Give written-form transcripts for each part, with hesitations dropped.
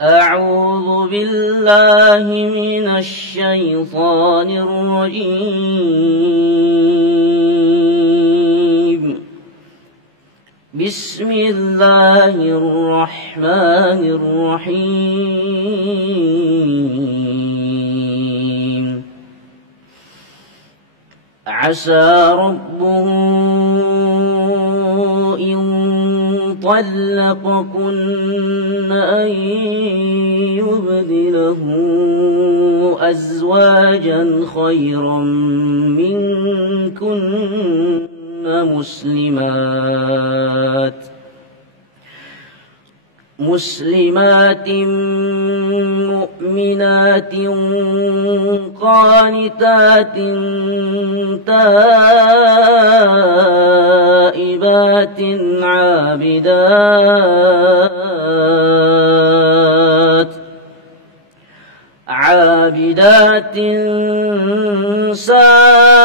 أعوذ بالله من الشيطان الرجيم. بسم الله الرحمن الرحيم. عسى ربه إن طلقكن أن يبدله أزواجا خيرا منكن مسلمات مؤمنات قانتات تائبات عابدات سائحات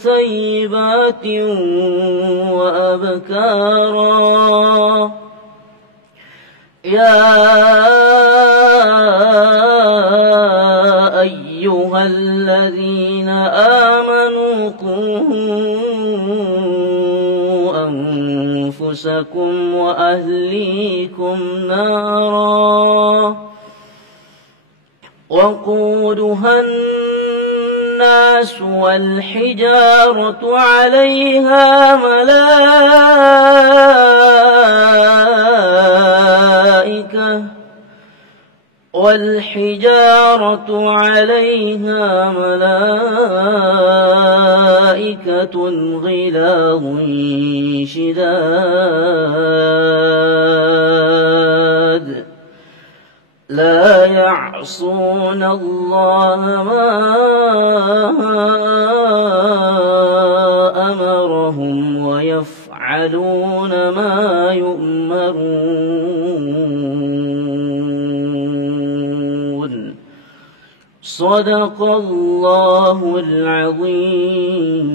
ثيبات وأبكارا. يا أيها الذين آمنوا قوا أنفسكم وأهليكم نارا وقودها الناس والحجارة عليها ملائكة غلاظ شداد لا يعصون الله ما أمرهم ويفعلون ما يؤمرون. صدق الله العظيم.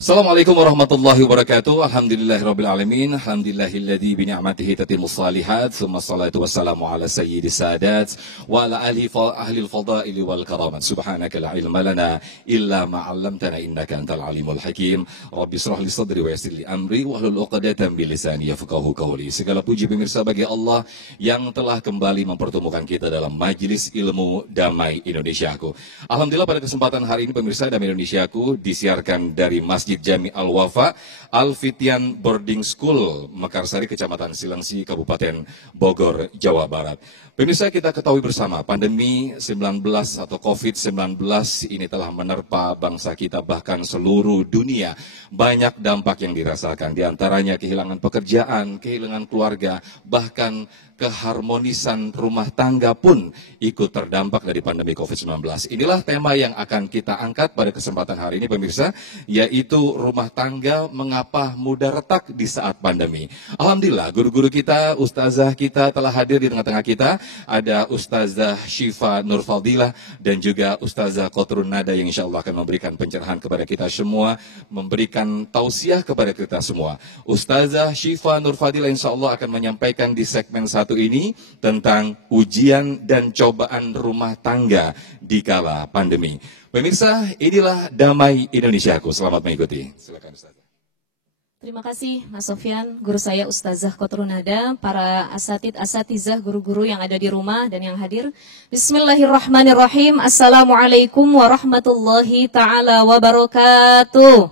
Assalamualaikum warahmatullahi wabarakatuh. Alhamdulillahirrabbilalamin. Alhamdulillahilladzi bini'matihi tatimmus salihat. Summa salatu wassalamu ala sayyidis sadat wa ala ahli al-fadaili wal karamat. Subhanaka la ilma lana illa ma 'allamtana innaka antal alimul hakim. Rabbi shrah li sadri wa yassir li amri wahlul 'uqdatam min lisani yafqahu qawli. Segala puji pemirsa bagi Allah yang telah kembali mempertemukan kita dalam Majelis Ilmu Damai Indonesiaku. Alhamdulillah pada kesempatan hari ini pemirsa Damai Indonesiaku disiarkan dari Masjid Jami Al-Wafa Al-Fitian Boarding School Mekarsari, Kecamatan Silengsi, Kabupaten Bogor, Jawa Barat. Pemirsa, kita ketahui bersama pandemi 19 atau COVID-19 ini telah menerpa bangsa kita, bahkan seluruh dunia. Banyak dampak yang dirasakan, diantaranya kehilangan pekerjaan, kehilangan keluarga, bahkan keharmonisan rumah tangga pun ikut terdampak dari pandemi COVID-19. Inilah tema yang akan kita angkat pada kesempatan hari ini pemirsa, yaitu rumah tangga mengapa mudah retak di saat pandemi. Alhamdulillah guru-guru kita, ustazah kita telah hadir di tengah-tengah kita. Ada Ustazah Syifa Nurfadilah dan juga Ustazah Qatrun Nada yang insya Allah akan memberikan pencerahan kepada kita semua, memberikan tausiah kepada kita semua. Ustazah Syifa Nurfadilah insya Allah akan menyampaikan di segmen 1 ini tentang ujian dan cobaan rumah tangga di kala pandemi. Pemirsa, inilah Damai Indonesiaku. Selamat mengikuti. Silakan Ustaz. Terima kasih Mas Sofyan, guru saya Ustazah Qatrun Nada, para asatizah, guru-guru yang ada di rumah dan yang hadir. Bismillahirrahmanirrahim. Assalamualaikum warahmatullahi ta'ala wabarakatuh.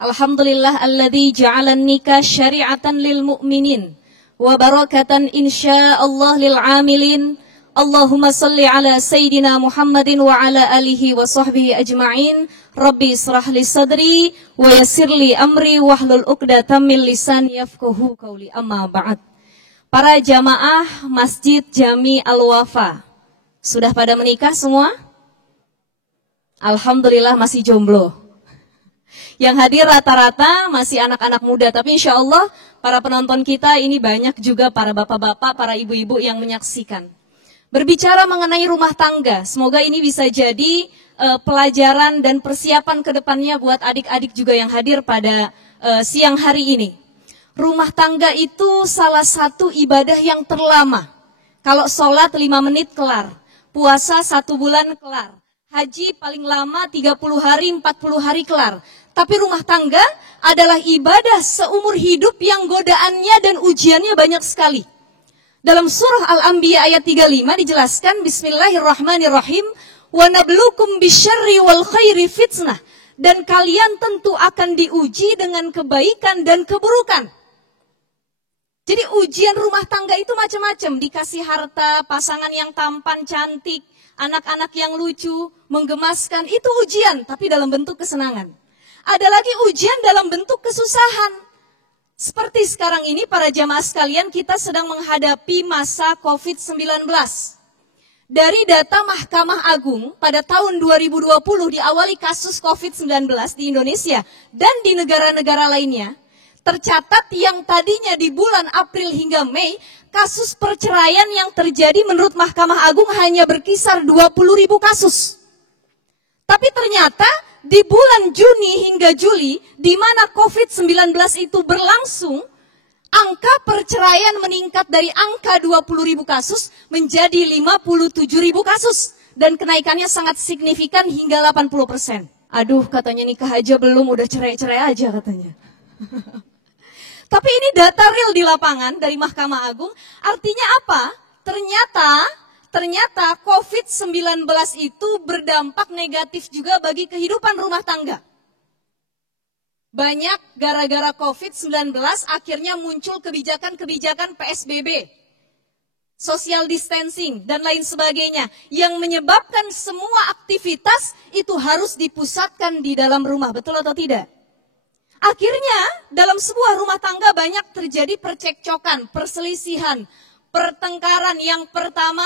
Alhamdulillah alladzi ja'alan nikah syari'atan lil mu'minin wa barakatan insyaallah lil 'amilin. Allahumma salli ala Sayyidina Muhammadin wa ala alihi wa sahbihi ajma'in. Rabbi israh li sadri wa yassir li amri wahlul 'uqdatam min lisani yafqahu qawli. Amma ba'd. Para jamaah Masjid Jami Al-Wafa, sudah pada menikah semua? Alhamdulillah masih jomblo. Yang hadir rata-rata masih anak-anak muda, tapi insya Allah para penonton kita ini banyak juga para bapak-bapak, para ibu-ibu yang menyaksikan. Berbicara mengenai rumah tangga, semoga ini bisa jadi pelajaran dan persiapan ke depannya buat adik-adik juga yang hadir pada siang hari ini. Rumah tangga itu salah satu ibadah yang terlama. Kalau sholat 5 menit kelar, puasa 1 bulan kelar, haji paling lama 30 hari, 40 hari kelar. Tapi rumah tangga adalah ibadah seumur hidup yang godaannya dan ujiannya banyak sekali. Dalam surah Al-Anbiya ayat 35 dijelaskan, Bismillahirrahmanirrahim, wa nabluukum bisyarri wal khairi fitnah. Dan kalian tentu akan diuji dengan kebaikan dan keburukan. Jadi ujian rumah tangga itu macam-macam. Dikasih harta, pasangan yang tampan, cantik, anak-anak yang lucu, menggemaskan. Itu ujian, tapi dalam bentuk kesenangan. Ada lagi ujian dalam bentuk kesusahan. Seperti sekarang ini para jamaah sekalian, kita sedang menghadapi masa COVID-19. Dari data Mahkamah Agung pada tahun 2020 diawali kasus COVID-19 di Indonesia dan di negara-negara lainnya, tercatat yang tadinya di bulan April hingga Mei, kasus perceraian yang terjadi menurut Mahkamah Agung hanya berkisar 20.000 kasus. Tapi ternyata di bulan Juni hingga Juli, di mana COVID-19 itu berlangsung, angka perceraian meningkat dari angka 20.000 kasus menjadi 57.000 kasus. Dan kenaikannya sangat signifikan hingga 80%. Aduh, katanya nikah aja belum, udah cerai-cerai aja katanya. Tapi ini data real di lapangan dari Mahkamah Agung. Artinya apa? Ternyata COVID-19 itu berdampak negatif juga bagi kehidupan rumah tangga. Banyak gara-gara COVID-19 akhirnya muncul kebijakan-kebijakan PSBB, social distancing, dan lain sebagainya. Yang menyebabkan semua aktivitas itu harus dipusatkan di dalam rumah, betul atau tidak? Akhirnya dalam sebuah rumah tangga banyak terjadi percekcokan, perselisihan, pertengkaran. Yang pertama,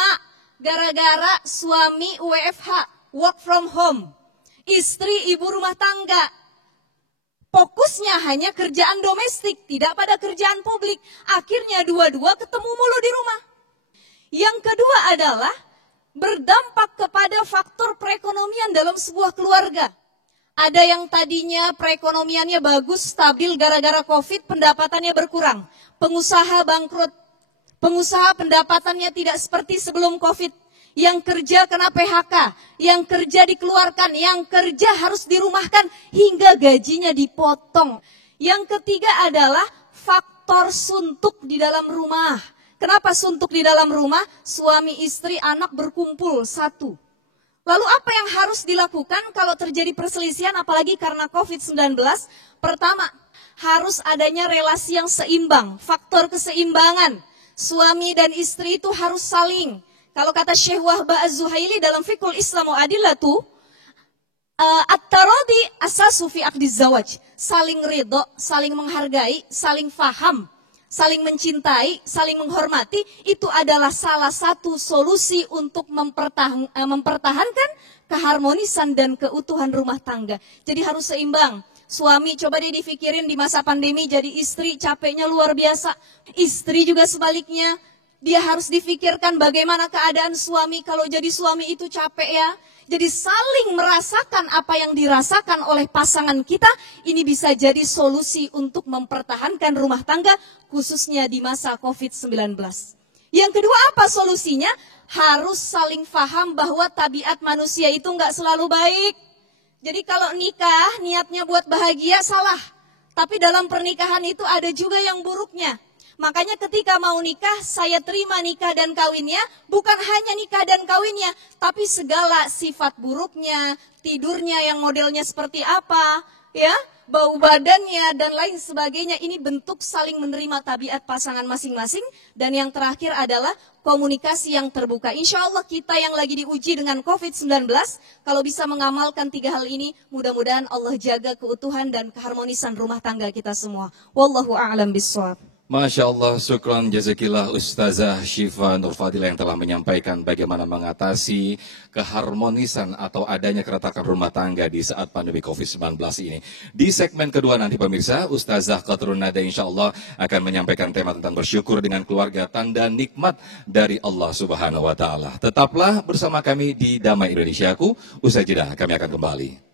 gara-gara suami WFH, work from home. Istri ibu rumah tangga, fokusnya hanya kerjaan domestik, tidak pada kerjaan publik. Akhirnya dua-dua ketemu mulu di rumah. Yang kedua adalah berdampak kepada faktor perekonomian dalam sebuah keluarga. Ada yang tadinya perekonomiannya bagus, stabil gara-gara COVID, pendapatannya berkurang. Pengusaha bangkrut. Pengusaha pendapatannya tidak seperti sebelum COVID. Yang kerja kena PHK, yang kerja dikeluarkan, yang kerja harus dirumahkan hingga gajinya dipotong. Yang ketiga adalah faktor suntuk di dalam rumah. Kenapa suntuk di dalam rumah? Suami, istri, anak berkumpul satu. Lalu apa yang harus dilakukan kalau terjadi perselisihan apalagi karena COVID-19? Pertama, harus adanya relasi yang seimbang, faktor keseimbangan. Suami dan istri itu harus saling. Kalau kata Syekh Wahbah Az-Zuhaili dalam Fiqhul Islam wa Adillatu, at-taradi asasu fi aqdiz zawaj. Saling ridho, saling menghargai, saling faham, saling mencintai, saling menghormati, itu adalah salah satu solusi untuk mempertahankan keharmonisan dan keutuhan rumah tangga. Jadi harus seimbang. Suami coba dia difikirin di masa pandemi jadi istri capeknya luar biasa. Istri juga sebaliknya. Dia harus difikirkan bagaimana keadaan suami kalau jadi suami itu capek ya. Jadi saling merasakan apa yang dirasakan oleh pasangan kita. Ini bisa jadi solusi untuk mempertahankan rumah tangga khususnya di masa COVID-19. Yang kedua apa solusinya? Harus saling paham bahwa tabiat manusia itu nggak selalu baik. Jadi kalau nikah niatnya buat bahagia salah. Tapi dalam pernikahan itu ada juga yang buruknya. Makanya ketika mau nikah, saya terima nikah dan kawinnya, bukan hanya nikah dan kawinnya, tapi segala sifat buruknya, tidurnya yang modelnya seperti apa, ya, bau badannya dan lain sebagainya. Ini bentuk saling menerima tabiat pasangan masing-masing. Dan yang terakhir adalah komunikasi yang terbuka. Insya Allah kita yang lagi diuji dengan COVID-19, kalau bisa mengamalkan 3 hal ini, mudah-mudahan Allah jaga keutuhan dan keharmonisan rumah tangga kita semua. Wallahu a'lam bishshawab. Masya Allah, syukran jazakillah Ustazah Syifa Nur Fadilah yang telah menyampaikan bagaimana mengatasi keharmonisan atau adanya keretakan rumah tangga di saat pandemi COVID-19 ini. Di segmen kedua nanti pemirsa, Ustazah Qatrun Nada insya Allah akan menyampaikan tema tentang bersyukur dengan keluarga, tanda nikmat dari Allah Subhanahu wa Ta'ala. Tetaplah bersama kami di Damai Indonesiaku, usai jeda kami akan kembali.